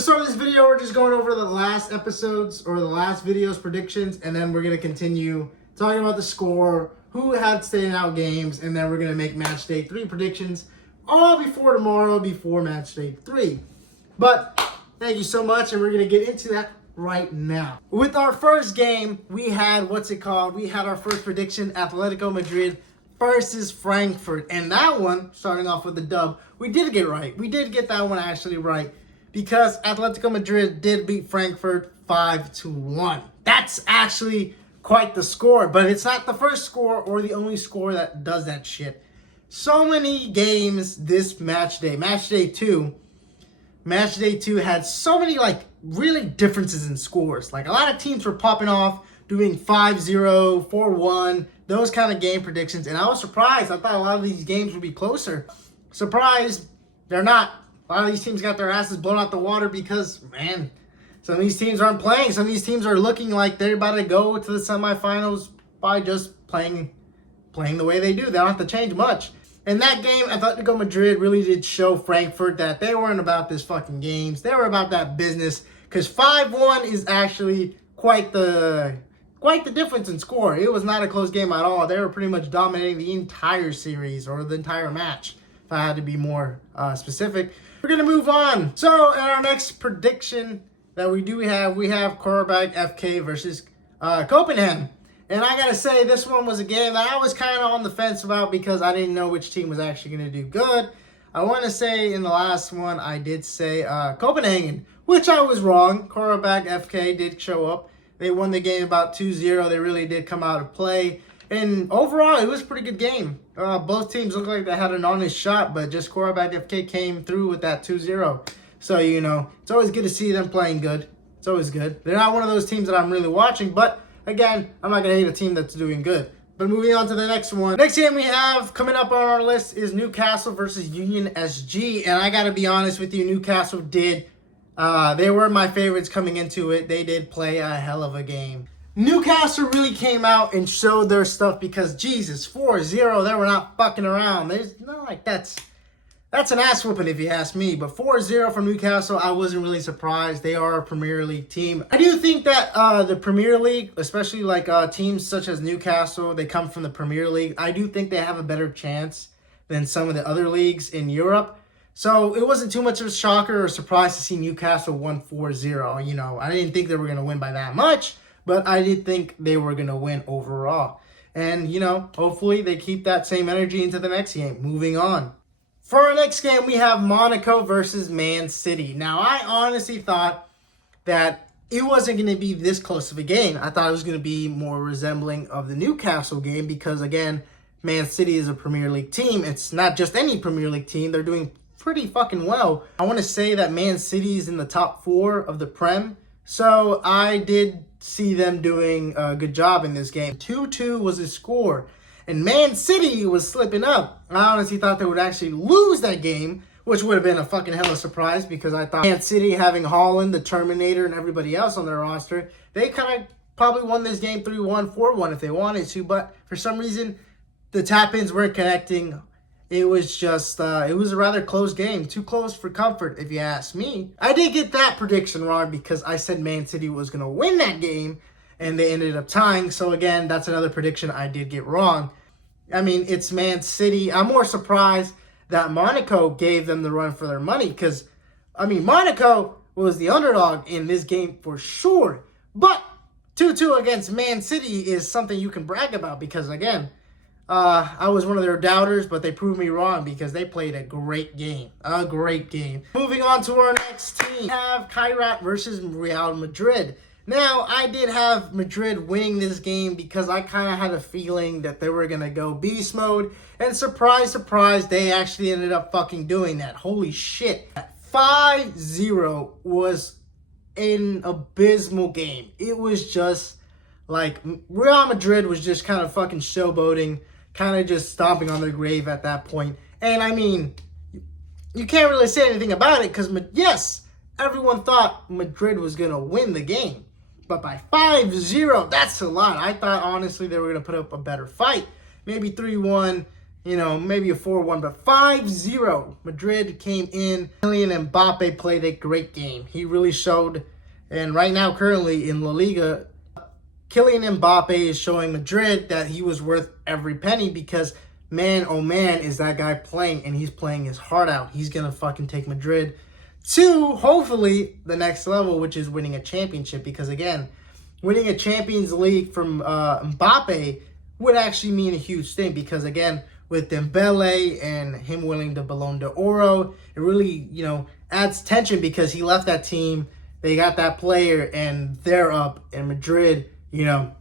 the start of this video, we're just going over the last episodes or the last video's predictions, and then we're going to continue talking about the score, who had staying out games, and then we're going to make match day 3 predictions all before tomorrow, before match day 3. But thank you so much, and we're going to get into that right now. With our first game, we had, we had our first prediction, Atletico Madrid versus Frankfurt. And that one, starting off with the dub, we did get right. We did get that one actually right, because Atletico Madrid did beat Frankfurt 5-1. That's actually quite the score, but it's not the first score or the only score that does that shit. So many games this match day 2 had so many really differences in scores. Like a lot of teams were popping off doing 5-0, 4-1, those kind of game predictions, and I was surprised. I thought a lot of these games would be closer. Surprised, they're not. A lot of these teams got their asses blown out the water because, man, some of these teams aren't playing. Some of these teams are looking like they're about to go to the semifinals by just playing the way they do. They don't have to change much. In that game, Atletico Madrid really did show Frankfurt that they weren't about this fucking games. They were about that business, because 5-1 is actually quite the difference in score. It was not a close game at all. They were pretty much dominating the entire series, or the entire match, if I had to be more specific. We're going to move on. So, in our next prediction that we have Qarabağ FK versus Copenhagen. And I got to say, this one was a game that I was kind of on the fence about because I didn't know which team was actually going to do good. I want to say in the last one, I did say Copenhagen, which I was wrong. Qarabağ FK did show up. They won the game about 2-0. They really did come out of play. And overall, it was a pretty good game. Both teams looked like they had an honest shot, but just Qarabağ FK came through with that 2-0. So, it's always good to see them playing good. It's always good. They're not one of those teams that I'm really watching, but again, I'm not going to hate a team that's doing good. But moving on to the next one. Next game we have coming up on our list is Newcastle versus Union SG. And I got to be honest with you, Newcastle they were my favorites coming into it. They did play a hell of a game. Newcastle really came out and showed their stuff because, Jesus, 4-0, they were not fucking around. There's not like that's an ass whooping if you ask me. But 4-0 from Newcastle, I wasn't really surprised. They are a Premier League team. I do think that the Premier League, especially teams such as Newcastle, they come from the Premier League. I do think they have a better chance than some of the other leagues in Europe. So it wasn't too much of a shocker or surprise to see Newcastle win 4-0. I didn't think they were going to win by that much, but I did think they were going to win overall. And, hopefully they keep that same energy into the next game. Moving on. For our next game, we have Monaco versus Man City. Now, I honestly thought that it wasn't going to be this close of a game. I thought it was going to be more resembling of the Newcastle game because, again, Man City is a Premier League team. It's not just any Premier League team. They're doing pretty fucking well. I want to say that Man City is in the top 4 of the Prem. So I did see them doing a good job in this game. 2-2 was the score. And Man City was slipping up. I honestly thought they would actually lose that game, which would have been a fucking hella surprise because I thought Man City, having Haaland, the Terminator, and everybody else on their roster, they kind of probably won this game 3-1, 4-1 if they wanted to. But for some reason, the tap-ins weren't connecting. It was just, it was a rather close game. Too close for comfort, if you ask me. I did get that prediction wrong because I said Man City was going to win that game, and they ended up tying. So, again, that's another prediction I did get wrong. I mean, it's Man City. I'm more surprised that Monaco gave them the run for their money because, Monaco was the underdog in this game for sure. But 2-2 against Man City is something you can brag about because, again, I was one of their doubters, but they proved me wrong because they played a great game. A great game. Moving on to our next team, we have Kairat versus Real Madrid. Now, I did have Madrid winning this game because I kind of had a feeling that they were going to go beast mode. And surprise, surprise, they actually ended up fucking doing that. Holy shit. 5-0 was an abysmal game. It was just like Real Madrid was just kind of fucking showboating, kind of just stomping on their grave at that point. And you can't really say anything about it because, yes, everyone thought Madrid was going to win the game. But by 5-0, that's a lot. I thought, honestly, they were going to put up a better fight. Maybe 3-1, maybe a 4-1, but 5-0. Madrid came in. Kylian Mbappe played a great game. He really showed, and right now, currently in La Liga, Kylian Mbappe is showing Madrid that he was worth every penny because, man, oh man, is that guy playing, and he's playing his heart out. He's going to fucking take Madrid to, hopefully, the next level, which is winning a championship because, again, winning a Champions League from Mbappe would actually mean a huge thing because, again, with Dembele and him winning the Ballon d'Oro, it really, adds tension because he left that team. They got that player, and they're up, and Madrid,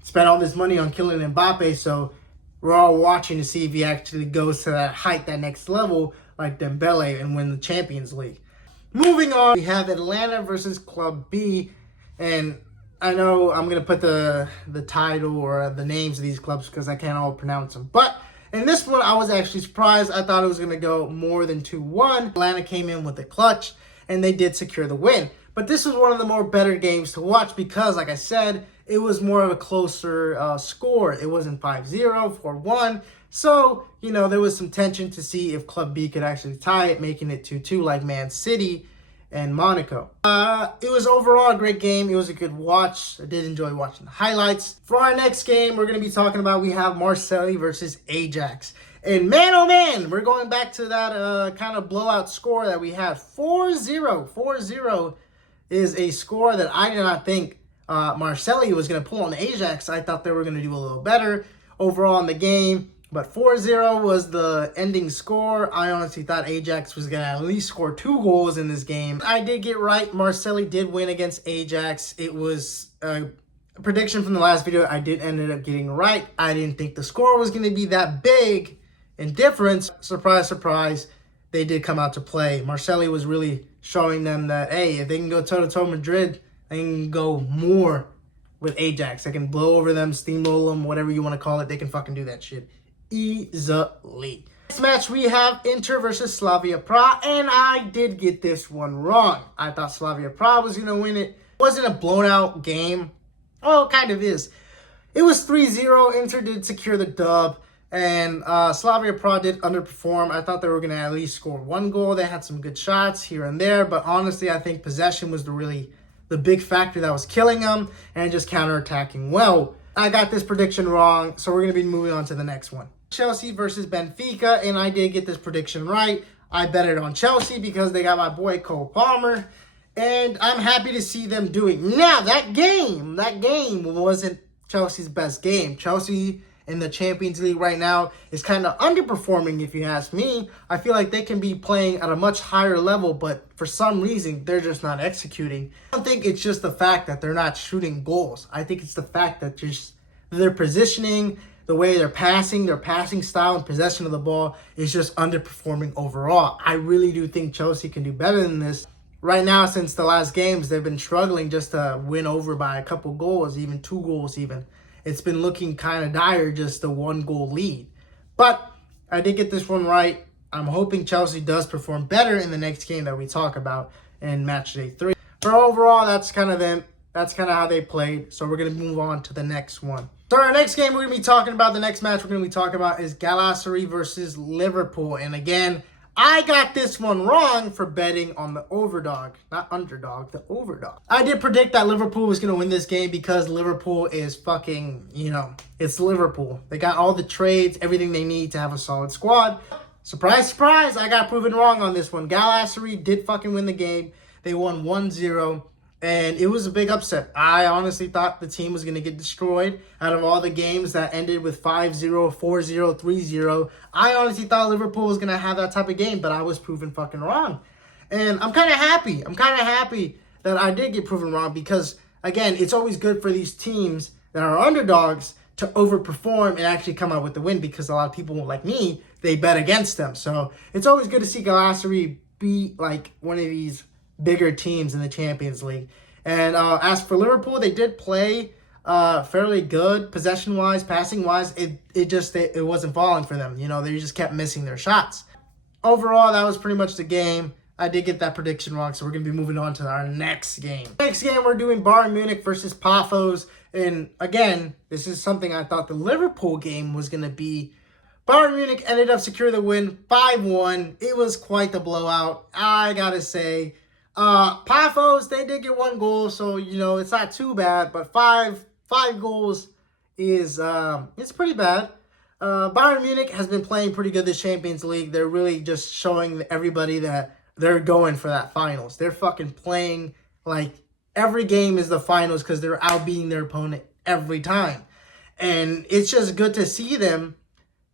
spent all this money on Kylian Mbappe, so we're all watching to see if he actually goes to that height, that next level, like Dembele, and win the Champions League. Moving on, we have Atlanta versus Club B, and I know I'm going to put the title or the names of these clubs because I can't all pronounce them. But in this one, I was actually surprised. I thought it was going to go more than 2-1. Atlanta came in with a clutch, and they did secure the win. But this was one of the more better games to watch because, like I said, it was more of a closer score. It wasn't 5-0, 4-1. So, there was some tension to see if Club B could actually tie it, making it 2-2 like Man City and Monaco. It was overall a great game. It was a good watch. I did enjoy watching the highlights. For our next game, we're going to be talking about, we have Marseille versus Ajax. And man, oh man, we're going back to that kind of blowout score that we had. 4-0. 4-0 is a score that I did not think Marseille was going to pull on Ajax. I thought they were going to do a little better overall in the game. But 4-0 was the ending score. I honestly thought Ajax was going to at least score 2 goals in this game. I did get right. Marseille did win against Ajax. It was a prediction from the last video. I did ended up getting right. I didn't think the score was going to be that big in difference. Surprise, surprise. They did come out to play. Marseille was really showing them that, hey, if they can go toe-to-toe Madrid, they can go more with Ajax. They can blow over them, steamroll them, whatever you want to call it. They can fucking do that shit easily. Next match, we have Inter versus Slavia Prague, and I did get this one wrong. I thought Slavia Prague was going to win it. It wasn't a blown-out game. Oh, it kind of is. It was 3-0. Inter did secure the dub, and Slavia Prague did underperform. I thought they were going to at least score 1 goal. They had some good shots here and there, but honestly, I think possession was the big factor that was killing them, and just counterattacking well. I got this prediction wrong, so we're going to be moving on to the next one. Chelsea versus Benfica, and I did get this prediction right. I bet it on Chelsea because they got my boy Cole Palmer, and I'm happy to see them doing. Now, that game wasn't Chelsea's best game. Chelsea in the Champions League right now is kind of underperforming, if you ask me. I feel like they can be playing at a much higher level, but for some reason, they're just not executing. I don't think it's just the fact that they're not shooting goals. I think it's the fact that just their positioning, the way they're passing, their passing style and possession of the ball is just underperforming overall. I really do think Chelsea can do better than this. Right now, since the last games, they've been struggling just to win over by a couple goals, even 2 goals even. It's been looking kind of dire, just a 1-goal lead. But I did get this one right. I'm hoping Chelsea does perform better in the next game that we talk about in Matchday 3. But overall, that's kind of them. That's kind of how they played. So we're going to move on to the next one. So our next game we're going to be talking about, the next match we're going to be talking about is Galatasaray versus Liverpool. And again, I got this one wrong for betting on the overdog. Not underdog, the overdog. I did predict that Liverpool was going to win this game because Liverpool is fucking, it's Liverpool. They got all the trades, everything they need to have a solid squad. Surprise, surprise, I got proven wrong on this one. Galatasaray did fucking win the game. They won 1-0. And it was a big upset. I honestly thought the team was going to get destroyed out of all the games that ended with 5-0, 4-0, 3-0. I honestly thought Liverpool was going to have that type of game, but I was proven fucking wrong. And I'm kind of happy. I'm kind of happy that I did get proven wrong because, again, it's always good for these teams that are underdogs to overperform and actually come out with the win because a lot of people like me, they bet against them. So it's always good to see Galatasaray beat like one of these bigger teams in the Champions League. And as for Liverpool, they did play fairly good possession-wise, passing-wise. It wasn't falling for them. They just kept missing their shots. Overall, that was pretty much the game. I did get that prediction wrong, so we're going to be moving on to our next game. Next game, we're doing Bayern Munich versus Paphos. And again, this is something I thought the Liverpool game was going to be. Bayern Munich ended up securing the win 5-1. It was quite the blowout, I gotta say. Paphos, they did get 1 goal, so, it's not too bad. But five goals is it's pretty bad. Bayern Munich has been playing pretty good this Champions League. They're really just showing everybody that they're going for that finals. They're fucking playing like every game is the finals because they're outbeating their opponent every time. And it's just good to see them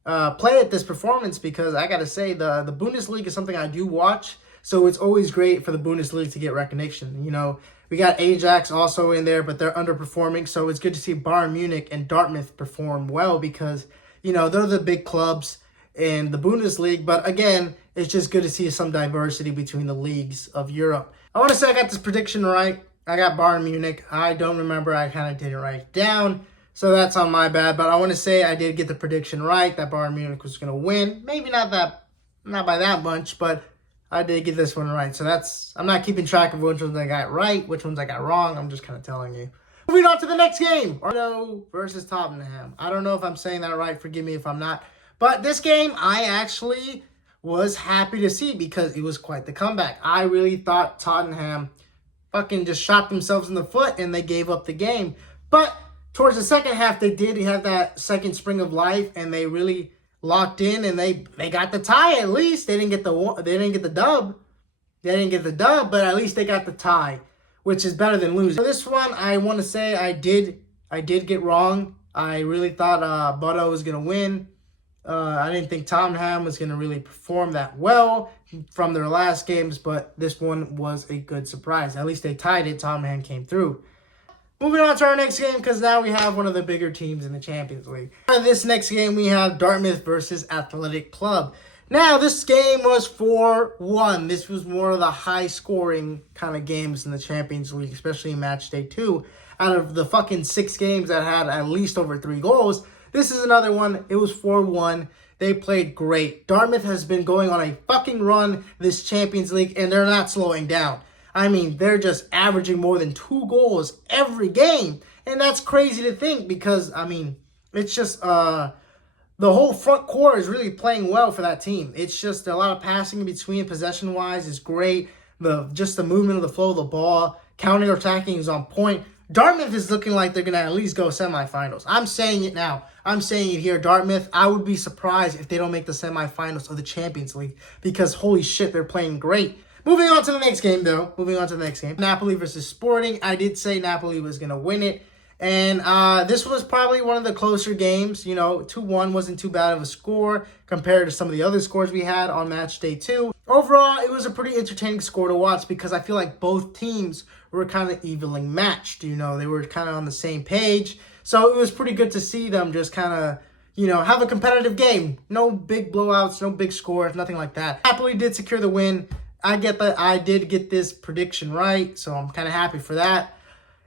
play at this performance because I got to say the Bundesliga is something I do watch. So it's always great for the Bundesliga to get recognition. We got Ajax also in there, but they're underperforming. So it's good to see Bayern Munich and Dartmouth perform well because, they're the big clubs in the Bundesliga. But again, it's just good to see some diversity between the leagues of Europe. I want to say I got this prediction right. I got Bayern Munich. I don't remember. I kind of didn't write it down. So that's on my bad. But I want to say I did get the prediction right that Bayern Munich was going to win. Maybe not by that much, but I did get this one right. So I'm not keeping track of which ones I got right, which ones I got wrong. I'm just kind of telling you. Moving on to the next game. Arsenal versus Tottenham. I don't know if I'm saying that right. Forgive me if I'm not. But this game, I actually was happy to see because it was quite the comeback. I really thought Tottenham fucking just shot themselves in the foot and they gave up the game. But towards the second half, they did have that second spring of life and they really locked in and they got the tie at least. They didn't get the dub. They didn't get the dub, but at least they got the tie, which is better than losing. For this one, I want to say I did get wrong. I really thought Bodo was going to win. I didn't think Tottenham was going to really perform that well from their last games, but this one was a good surprise. At least they tied it. Tottenham came through. Moving on to our next game, because now we have one of the bigger teams in the Champions League. For this next game, we have Dartmouth versus Athletic Club. Now, this game was 4-1. This was one of the high-scoring kind of games in the Champions League, especially in match day 2. Out of the fucking 6 games that had at least over 3 goals, this is another one. It was 4-1. They played great. Dartmouth has been going on a fucking run this Champions League, and they're not slowing down. I mean, they're just averaging more than 2 goals every game. And that's crazy to think because, I mean, it's just the whole front core is really playing well for that team. It's just a lot of passing in between, possession-wise is great. Just the movement of the flow of the ball, counter-attacking is on point. Dartmouth is looking like they're going to at least go semifinals. I'm saying it now. I'm saying it here. Dartmouth, I would be surprised if they don't make the semifinals of the Champions League because, holy shit, they're playing great. Moving on to the next game, though. Napoli versus Sporting. I did say Napoli was going to win it. And this was probably one of the closer games. 2-1 wasn't too bad of a score compared to some of the other scores we had on match day 2. Overall, it was a pretty entertaining score to watch because I feel like both teams were kind of evenly matched. They were kind of on the same page. So it was pretty good to see them just kind of, have a competitive game. No big blowouts, no big scores, nothing like that. Napoli did secure the win. I get that I did get this prediction right, so I'm kind of happy for that.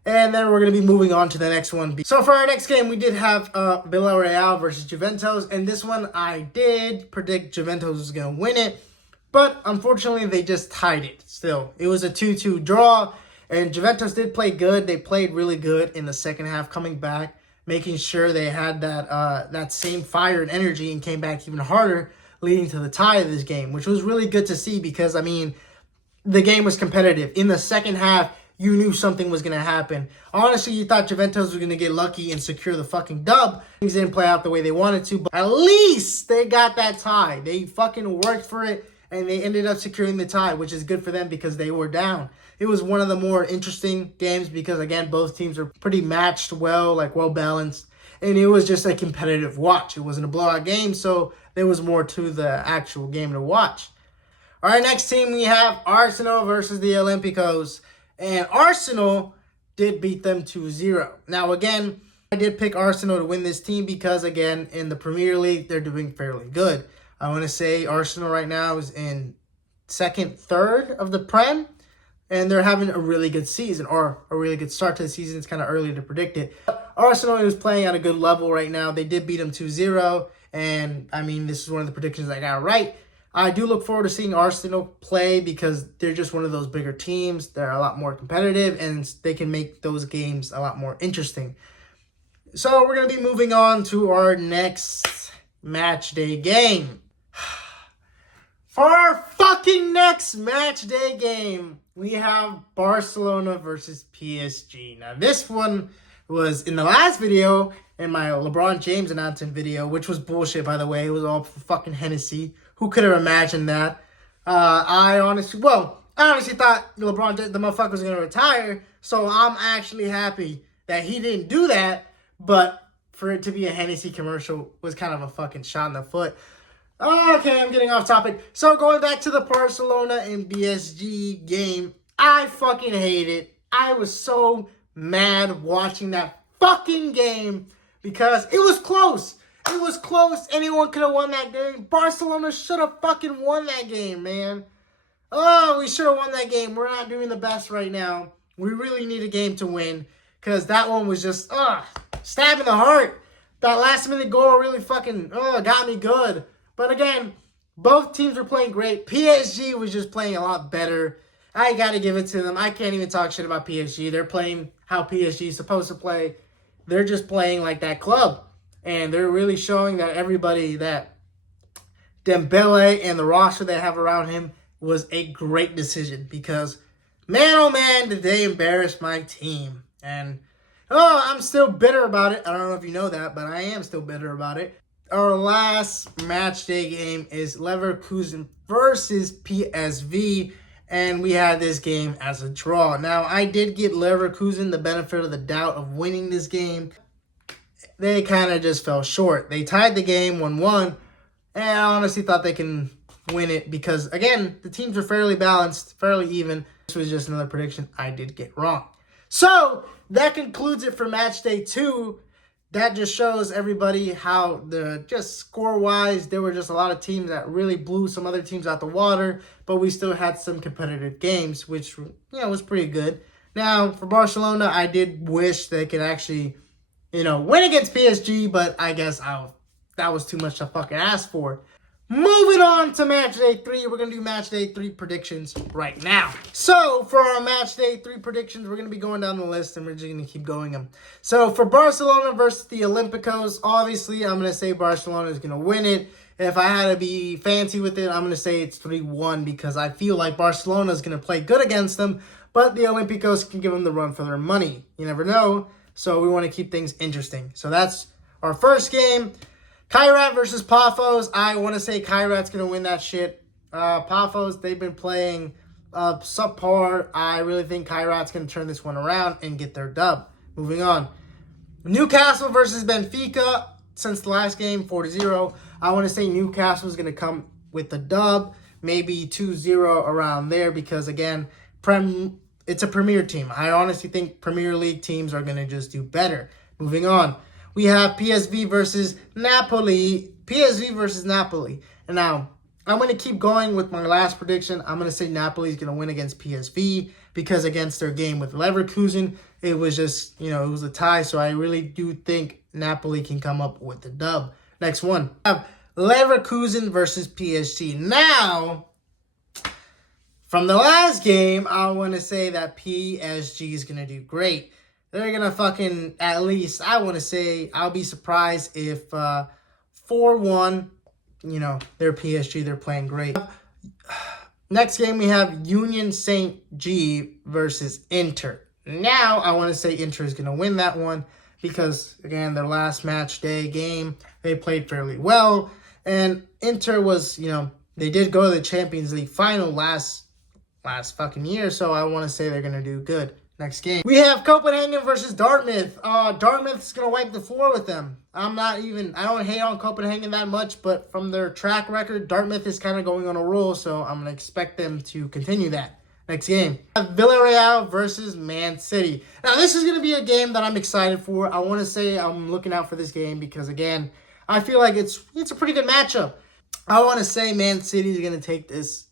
And then we're going to be moving on to the next one. So for our next game, we did have Villarreal versus Juventus. And this one, I did predict Juventus was going to win it. But unfortunately, they just tied it still. It was a 2-2 draw. And Juventus did play good. They played really good in the second half, coming back, making sure they had that same fire and energy and came back even harder, leading to the tie of this game, which was really good to see because, I mean, the game was competitive. In the second half, you knew something was going to happen. Honestly, you thought Juventus was going to get lucky and secure the fucking dub. Things didn't play out the way they wanted to, but at least they got that tie. They fucking worked for it, and they ended up securing the tie, which is good for them because they were down. It was one of the more interesting games because, again, both teams are pretty matched well, well-balanced, and it was just a competitive watch. It wasn't a blowout game, so there was more to the actual game to watch. All right, next team we have Arsenal versus the Olympiacos. And Arsenal did beat them 2-0. Now, again, I did pick Arsenal to win this team because, again, in the Premier League, they're doing fairly good. I want to say Arsenal right now is in second, third of the Prem, and they're having a really good season, or a really good start to the season. It's kind of early to predict it. But Arsenal is playing at a good level right now. They did beat them 2-0, and, I mean, this is one of the predictions I got right. I do look forward to seeing Arsenal play because they're just one of those bigger teams. They're a lot more competitive, and they can make those games a lot more interesting. So we're going to be moving on to our next match day game. For our fucking next match day game, we have Barcelona versus PSG. Now, this one was in the last video, in my LeBron James announcement video, which was bullshit, by the way. It was all for fucking Hennessy. Who could have imagined that? I honestly thought LeBron, the motherfucker, was going to retire. So I'm actually happy that he didn't do that. But for it to be a Hennessy commercial was kind of a fucking shot in the foot. Okay, I'm getting off topic. So going back to the Barcelona and PSG game, I fucking hate it. I was so mad watching that fucking game because it was close. It was close. Anyone could have won that game. Barcelona should have fucking won that game, man. Oh, we should have won that game. We're not doing the best right now. We really need a game to win because that one was just, stab in the heart. That last minute goal really fucking, got me good. But again, both teams were playing great. PSG was just playing a lot better. I got to give it to them. I can't even talk shit about PSG. They're playing how PSG is supposed to play. They're just playing like that club. And they're really showing that everybody, that Dembele and the roster they have around him was a great decision. Because, man, oh man, did they embarrass my team. And, I'm still bitter about it. I don't know if you know that, but I am still bitter about it. Our last match day game is Leverkusen versus PSV, and we had this game as a draw. Now, I did give Leverkusen the benefit of the doubt of winning this game. They kind of just fell short. They tied the game 1-1, and I honestly thought they can win it because, again, the teams are fairly balanced, fairly even. This was just another prediction I did get wrong. So, that concludes it for match day 2. That just shows everybody how just score-wise, there were just a lot of teams that really blew some other teams out the water, but we still had some competitive games, which, was pretty good. Now, for Barcelona, I did wish they could actually, win against PSG, but I guess that was too much to fucking ask for. Moving on to match day 3, we're going to do match day 3 predictions right now. So, for our match day 3 predictions, we're going to be going down the list and we're just going to keep going them. So, for Barcelona versus the Olympiacos, obviously, I'm going to say Barcelona is going to win it. If I had to be fancy with it, I'm going to say it's 3-1 because I feel like Barcelona is going to play good against them, but the Olympiacos can give them the run for their money. You never know, so we want to keep things interesting. So, that's our first game. Kairat versus Paphos. I want to say Kairat's going to win that shit. Paphos, they've been playing subpar. I really think Kairat's going to turn this one around and get their dub. Moving on. Newcastle versus Benfica. Since the last game, 4-0. I want to say Newcastle's going to come with the dub. Maybe 2-0 around there because, again, it's a Premier team. I honestly think Premier League teams are going to just do better. Moving on. We have PSV versus Napoli. PSV versus Napoli. And now, I'm going to keep going with my last prediction. I'm going to say Napoli is going to win against PSV because against their game with Leverkusen, it was just, it was a tie. So I really do think Napoli can come up with the dub. Next one. We have Leverkusen versus PSG. Now, from the last game, I want to say that PSG is going to do great. They're going to fucking, at least, I want to say, I'll be surprised if 4-1, they're PSG, they're playing great. Next game, we have Union Saint-Gilles versus Inter. Now, I want to say Inter is going to win that one because, again, their last match day game, they played fairly well. And Inter was, they did go to the Champions League final last fucking year, so I want to say they're going to do good. Next game. We have Copenhagen versus Dartmouth. Dartmouth's going to wipe the floor with them. I don't hate on Copenhagen that much, but from their track record, Dartmouth is kind of going on a roll, so I'm going to expect them to continue that. Next game. We have Villarreal versus Man City. Now, this is going to be a game that I'm excited for. I want to say I'm looking out for this game because, again, I feel like it's a pretty good matchup. I want to say Man City is going to take this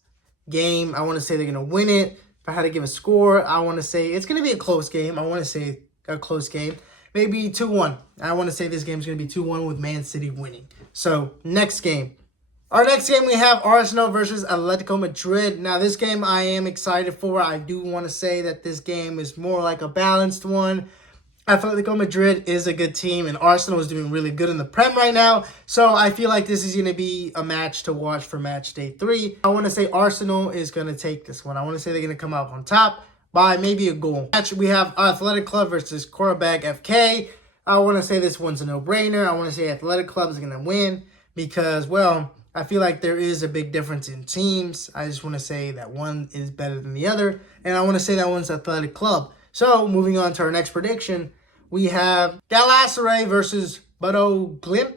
game. I want to say they're going to win it. If I had to give a score, I want to say it's going to be a close game. I want to say a close game. Maybe 2-1. I want to say this game is going to be 2-1 with Man City winning. So, next game. Our next game, we have Arsenal versus Atletico Madrid. Now, this game I am excited for. I do want to say that this game is more like a balanced one. Atletico Madrid is a good team, and Arsenal is doing really good in the Prem right now. So I feel like this is going to be a match to watch for match day 3. I want to say Arsenal is going to take this one. I want to say they're going to come out on top by maybe a goal. We have Athletic Club versus Korabag FK. I want to say this one's a no-brainer. I want to say Athletic Club is going to win because, well, I feel like there is a big difference in teams. I just want to say that one is better than the other, and I want to say that one's Athletic Club. So, moving on to our next prediction, we have Galatasaray versus Bodo Glimt.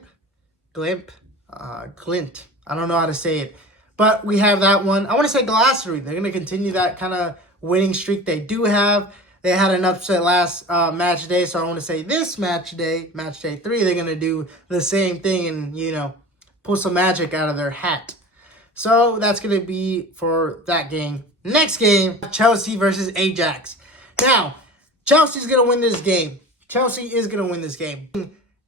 Clint. I don't know how to say it. But we have that one. I want to say Galatasaray. They're going to continue that kind of winning streak they do have. They had an upset last match day, so I want to say this match day 3, they're going to do the same thing and, you know, pull some magic out of their hat. So that's going to be for that game. Next game, Chelsea versus Ajax. Now, Chelsea's going to win this game. Chelsea is going to win this game.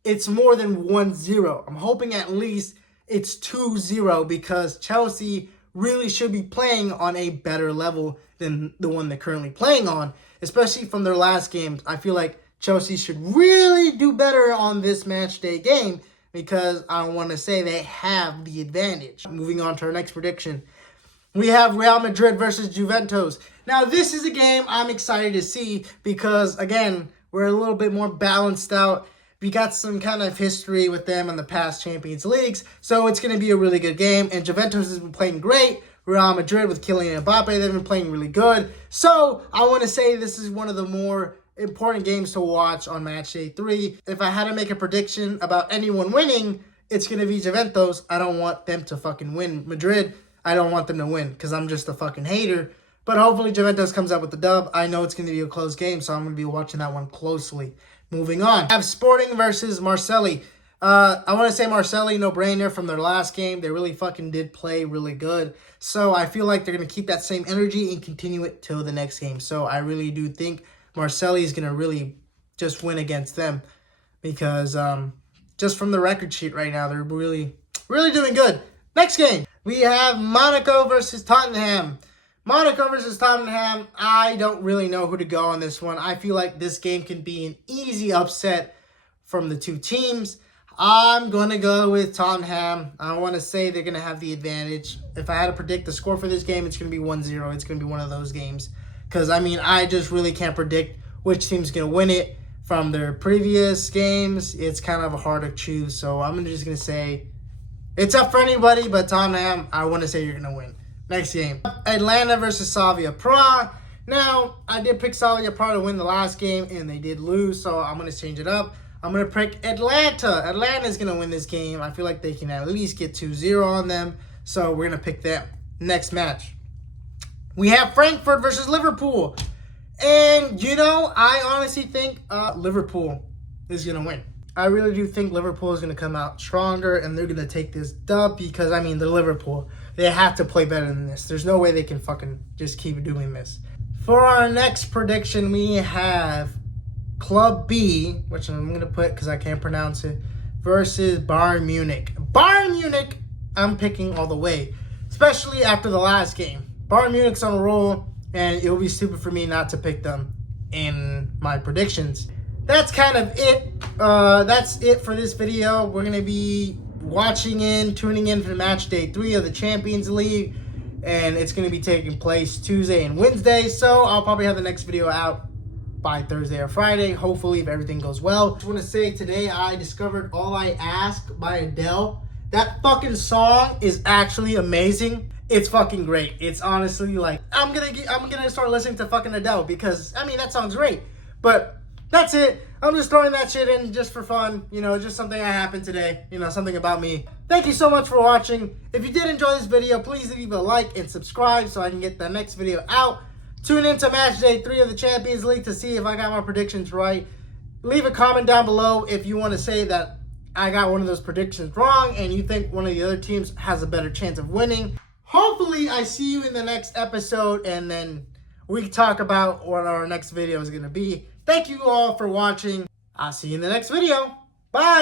It's more than 1-0. I'm hoping at least it's 2-0 because Chelsea really should be playing on a better level than the one they're currently playing on, especially from their last games. I feel like Chelsea should really do better on this match day game because I want to say they have the advantage. Moving on to our next prediction. We have Real Madrid versus Juventus. Now, this is a game I'm excited to see because, again, we're a little bit more balanced out. We got some kind of history with them in the past Champions Leagues, so it's going to be a really good game. And Juventus has been playing great. Real Madrid with Kylian Mbappe, they've been playing really good. So I want to say this is one of the more important games to watch on match day 3. If I had to make a prediction about anyone winning, it's going to be Juventus. I don't want them to fucking win. Madrid, I don't want them to win because I'm just a fucking hater. But hopefully Juventus comes out with the dub. I know it's going to be a close game, so I'm going to be watching that one closely. Moving on. I have Sporting versus Marseille. I want to say Marseille, no-brainer from their last game. They really fucking did play really good. So I feel like they're going to keep that same energy and continue it till the next game. So I really do think Marseille is going to really just win against them because just from the record sheet right now, they're really doing good. Next game, we have Monaco versus Tottenham. Monaco versus Tottenham, I don't really know who to go on this one. I feel like this game can be an easy upset from the two teams. I'm going to go with Tottenham. I want to say they're going to have the advantage. If I had to predict the score for this game, it's going to be 1-0. It's going to be one of those games. Because, I mean, I just really can't predict which team's going to win it. From their previous games, it's kind of hard to choose. So I'm just going to say it's up for anybody, but Tottenham, I want to say you're going to win. Next game, Atlanta versus Slavia Prague. Now, I did pick Slavia Prague to win the last game, and they did lose, so I'm going to change it up. I'm going to pick Atlanta. Atlanta's going to win this game. I feel like they can at least get 2-0 on them, so we're going to pick them. Next match, we have Frankfurt versus Liverpool. And, you know, I honestly think Liverpool is going to win. I really do think Liverpool is going to come out stronger, and they're going to take this dub because, I mean, they're Liverpool. They have to play better than this. There's no way they can fucking just keep doing this. For our next prediction, we have Club B, which I'm going to put because I can't pronounce it, versus Bayern Munich. Bayern Munich, I'm picking all the way, especially after the last game. Bayern Munich's on a roll, and it would be stupid for me not to pick them in my predictions. That's kind of it. That's it for this video. We're going to be tuning in for match day 3 of the Champions League, and it's going to be taking place Tuesday and Wednesday, so I'll probably have the next video out by Thursday or Friday, hopefully, if everything goes well. I just want to say today I discovered All I Ask by Adele. That fucking song is actually amazing. It's fucking great. It's honestly like I'm gonna start listening to fucking Adele because I mean that song's great. But that's it. I'm just throwing that shit in just for fun. You know, just something that happened today. You know, something about me. Thank you so much for watching. If you did enjoy this video, please leave a like and subscribe so I can get the next video out. Tune in to match day 3 of the Champions League to see if I got my predictions right. Leave a comment down below if you want to say that I got one of those predictions wrong and you think one of the other teams has a better chance of winning. Hopefully, I see you in the next episode and then we can talk about what our next video is going to be. Thank you all for watching. I'll see you in the next video. Bye.